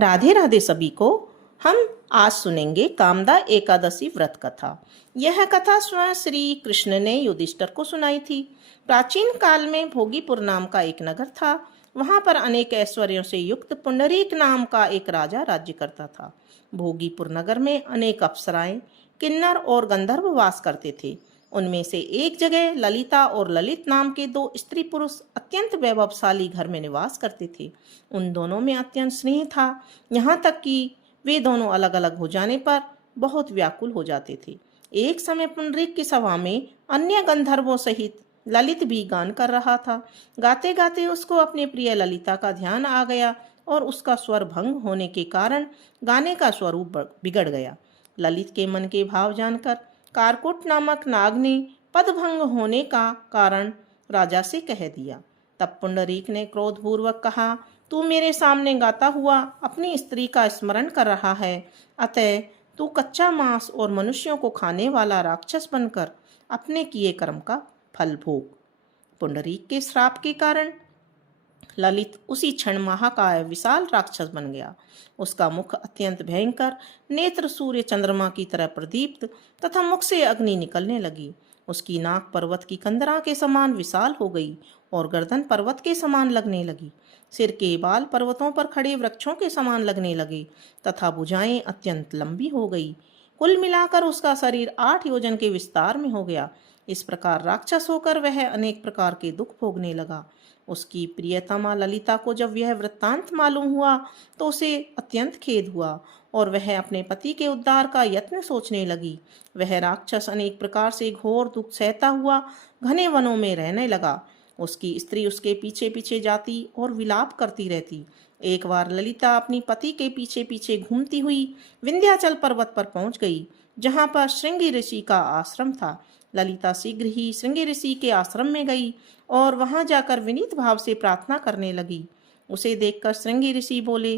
राधे राधे सभी को। हम आज सुनेंगे कामदा एकादशी व्रत कथा। यह कथा स्वयं श्री कृष्ण ने युधिष्ठिर को सुनाई थी। प्राचीन काल में भोगीपुर नाम का एक नगर था। वहां पर अनेक ऐश्वर्यों से युक्त पुंडरीक नाम का एक राजा राज्य करता था। भोगीपुर नगर में अनेक अप्सराएं, किन्नर और गंधर्व वास करते थे। उनमें से एक जगह ललिता और ललित नाम के दो स्त्री पुरुष अत्यंत वैभवशाली घर में निवास करते थे। उन दोनों में अत्यंत स्नेह था, यहाँ तक कि वे दोनों अलग अलग हो जाने पर बहुत व्याकुल हो जाते थे। एक समय पुंडरीक की सभा में अन्य गंधर्वों सहित ललित भी गान कर रहा था। गाते गाते उसको अपने प्रिय ललिता का ध्यान आ गया और उसका स्वर भंग होने के कारण गाने का स्वरूप बिगड़ गया। ललित के मन के भाव जानकर कारकुट नामक नाग ने पदभंग होने का कारण राजा से कह दिया। तब पुंडरीक ने क्रोधपूर्वक कहा, तू मेरे सामने गाता हुआ अपनी स्त्री का स्मरण कर रहा है, अतः तू कच्चा मांस और मनुष्यों को खाने वाला राक्षस बनकर अपने किए कर्म का फल भोग। पुंडरीक के श्राप के कारण ललित उसी क्षण महाकाय विशाल राक्षस बन गया। उसका मुख अत्यंत भयंकर, नेत्र सूर्य चंद्रमा की तरह प्रदीप्त तथा मुख से अग्नि निकलने लगी। उसकी नाक पर्वत की कंदरा के समान विशाल हो गई और गर्दन पर्वत के समान लगने लगी। सिर के बाल पर्वतों पर खड़े वृक्षों के समान लगने लगे तथा भुजाएं अत्यंत लंबी हो गई। कुल मिलाकर उसका शरीर 8 योजन के विस्तार में हो गया। इस प्रकार राक्षस होकर वह अनेक प्रकार के दुख भोगने लगा। उसकी प्रियतमा ललिता को जब यह वृत्तांत मालूम हुआ तो उसे अत्यंत खेद हुआ और वह अपने पति के उद्धार का यत्न सोचने लगी। वह राक्षस अनेक प्रकार से घोर दुख सहता हुआ घने वनों में रहने लगा। उसकी स्त्री उसके पीछे पीछे जाती और विलाप करती रहती। एक बार ललिता अपनी पति के पीछे पीछे घूमती हुई विंध्याचल पर्वत पर पहुंच गई, जहां पर श्रृंगी ऋषि का आश्रम था। ललिता शीघ्र ही श्रृंगी ऋषि के आश्रम में गई और वहां जाकर विनीत भाव से प्रार्थना करने लगी। उसे देखकर श्रृंगी ऋषि बोले,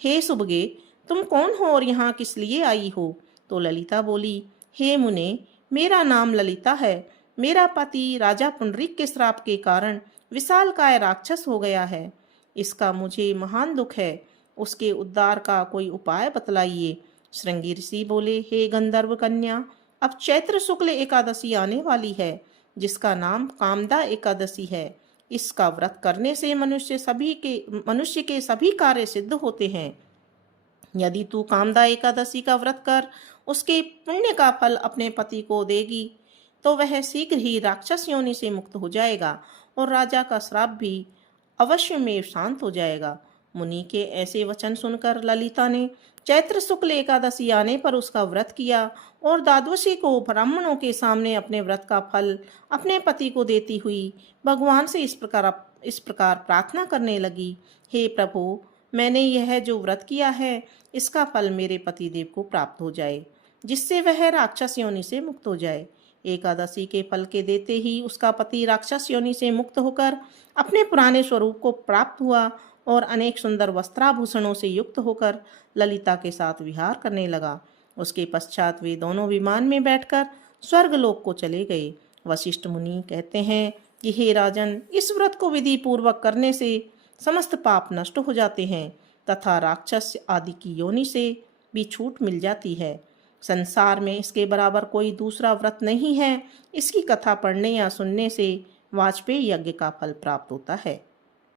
हे सुभगे, तुम कौन हो और यहाँ किस लिए आई हो? तो ललिता बोली, हे मुने, मेरा नाम ललिता है। मेरा पति राजा पुंडरीक के श्राप के कारण विशालकाय राक्षस हो गया है। इसका मुझे महान दुख है। उसके उद्धार का कोई उपाय बतलाइए। श्रृंगी ऋषि बोले, हे गंधर्व कन्या, अब चैत्र शुक्ल एकादशी आने वाली है, जिसका नाम कामदा एकादशी है। इसका व्रत करने से मनुष्य के सभी कार्य सिद्ध होते हैं। यदि तू कामदा एकादशी का व्रत कर उसके पुण्य का फल अपने पति को देगी तो वह शीघ्र ही राक्षस योनि से मुक्त हो जाएगा और राजा का श्राप भी अवश्य में शांत हो जाएगा। मुनि के ऐसे वचन सुनकर ललिता ने चैत्र शुक्ल एकादशी आने पर उसका व्रत किया और द्वादशी को ब्राह्मणों के सामने अपने व्रत का फल अपने पति को देती हुई भगवान से इस प्रकार प्रार्थना करने लगी, हे प्रभु, मैंने यह जो व्रत किया है इसका फल मेरे पतिदेव को प्राप्त हो जाए, जिससे वह राक्षस योनि से मुक्त हो जाए। एकादशी के फल के देते ही उसका पति राक्षस योनि से मुक्त होकर अपने पुराने स्वरूप को प्राप्त हुआ और अनेक सुंदर वस्त्राभूषणों से युक्त होकर ललिता के साथ विहार करने लगा। उसके पश्चात वे दोनों विमान में बैठकर स्वर्गलोक को चले गए। वशिष्ठ मुनि कहते हैं कि हे राजन, इस व्रत को विधि पूर्वक करने से समस्त पाप नष्ट हो जाते हैं तथा राक्षस आदि की योनि से भी छूट मिल जाती है। संसार में इसके बराबर कोई दूसरा व्रत नहीं है। इसकी कथा पढ़ने या सुनने से वाजपेयी यज्ञ का फल प्राप्त होता है।